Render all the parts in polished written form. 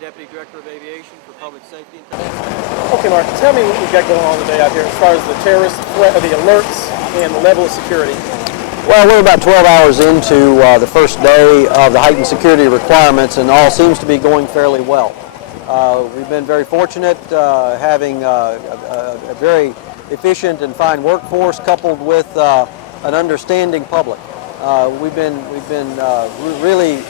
Deputy Director of Aviation for Public Safety and Technology. Okay, Mark, tell me what we've got going on today out here as far as the terrorist threat, or the alerts, and the level of security. Well, we're about 12 hours into the first day of the heightened security requirements, and all seems to be going fairly well. We've been very fortunate having a very efficient and fine workforce coupled with an understanding public. We've been really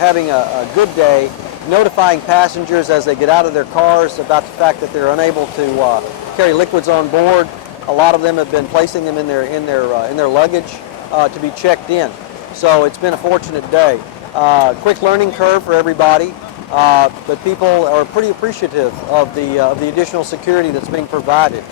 having a good day, notifying passengers as they get out of their cars about the fact that they're unable to carry liquids on board. A lot of them have been placing them in their luggage to be checked in. So it's been a fortunate day. Quick learning curve for everybody, but people are pretty appreciative of the additional security that's being provided.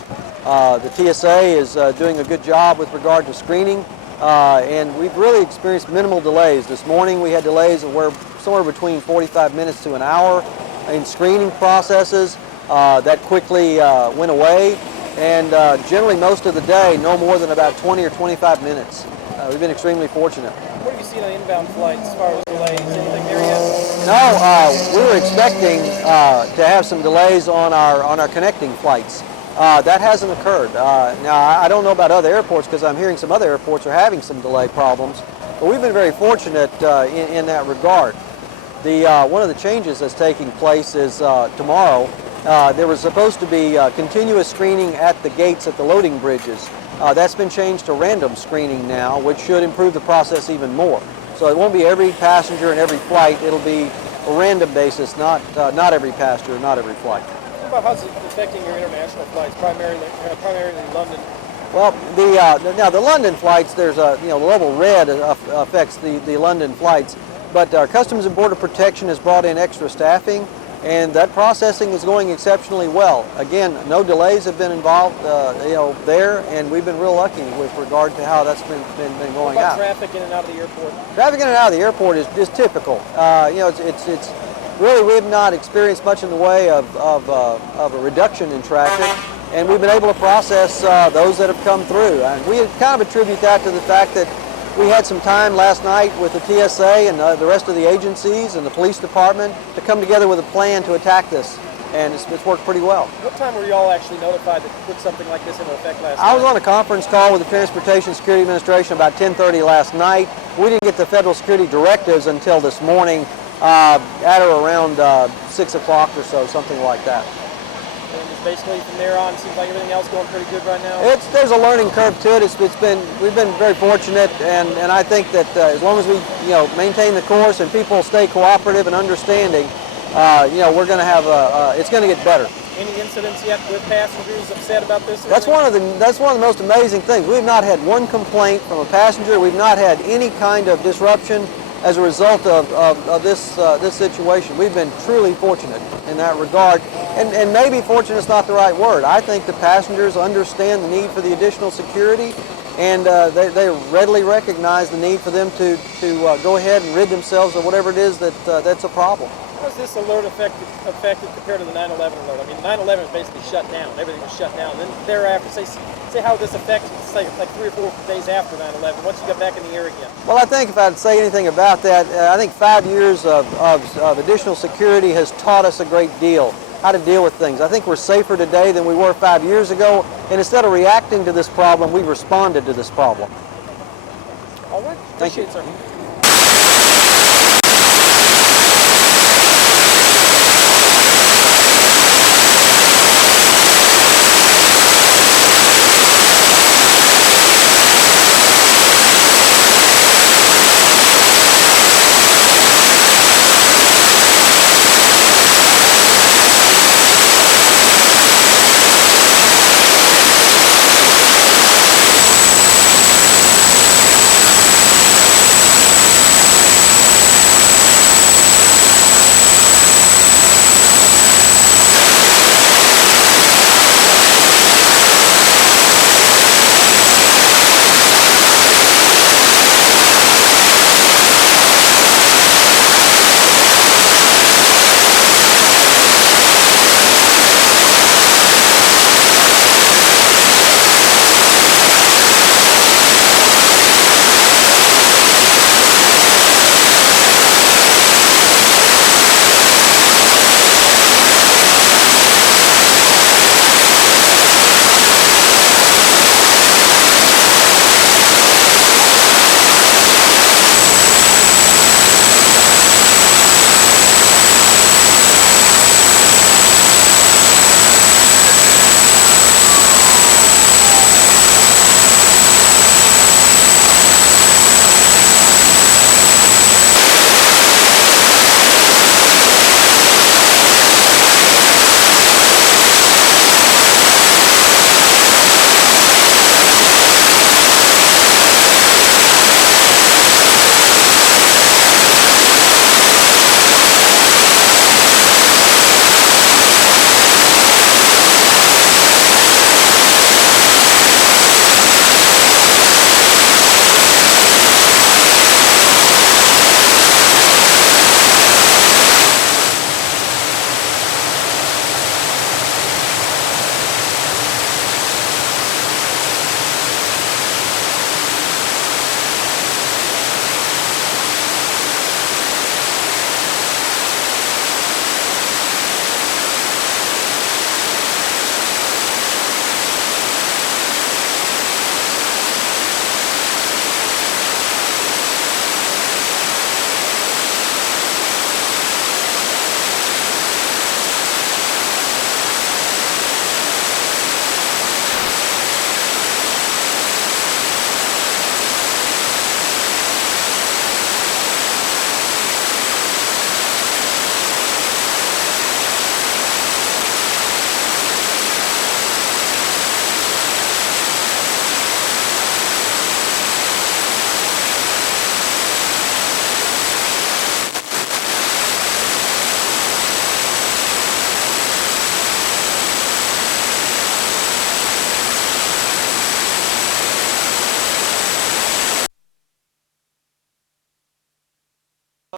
The TSA is doing a good job with regard to screening, and we've really experienced minimal delays. This morning we had delays of somewhere between 45 minutes to an hour in screening processes. That quickly went away, and generally most of the day, no more than about 20 or 25 minutes. We've been extremely fortunate. What have you seen on inbound flights as far as delays? Anything there yet? No, we were expecting to have some delays on our connecting flights. That hasn't occurred. Now, I don't know about other airports because I'm hearing some other airports are having some delay problems, but we've been very fortunate in that regard. One of the changes that's taking place is tomorrow. There was supposed to be continuous screening at the gates at the loading bridges. That's been changed to random screening now, which should improve the process even more. So it won't be every passenger and every flight. It'll be a random basis, not every passenger, not every flight. What about how's it affecting your international flights, primarily London? Well, now the London flights, there's the level red affects the London flights, but our Customs and Border Protection has brought in extra staffing, and that processing is going exceptionally well. Again, no delays have been involved, there, and we've been real lucky with regard to how that's been going out. What about traffic in and out of the airport? Traffic in and out of the airport is typical. It's really, we have not experienced much in the way of a reduction in traffic, and we've been able to process those that have come through. And we kind of attribute that to the fact that we had some time last night with the TSA and the rest of the agencies and the police department to come together with a plan to attack this, and it's worked pretty well. What time were you all actually notified to put something like this into effect last night? I was on a conference call with the Transportation Security Administration about 10:30 last night. We didn't get the federal security directives until this morning at or around 6 o'clock or so, something like that. And just basically from there on, it seems like everything else going pretty good right now? There's a learning curve to it. We've been very fortunate, and I think that as long as we maintain the course and people stay cooperative and understanding, we're going to have it's going to get better. Any incidents yet with passengers upset about this? That's one of the most amazing things. We've not had one complaint from a passenger. We've not had any kind of disruption as a result of this situation. We've been truly fortunate in that regard, and maybe fortunate is not the right word. I think the passengers understand the need for the additional security, and they readily recognize the need for them to go ahead and rid themselves of whatever it is that's a problem. How is this alert affected compared to the 9/11 alert? I mean, 9/11 was basically shut down. Everything was shut down. And then thereafter, say how this affected, say, like 3 or 4 days after 9/11, once you got back in the air again? Well, I think if I'd say anything about that, I think 5 years of additional security has taught us a great deal how to deal with things. I think we're safer today than we were 5 years ago, and instead of reacting to this problem, we responded to this problem. All right. Thank you. Appreciate it, sir.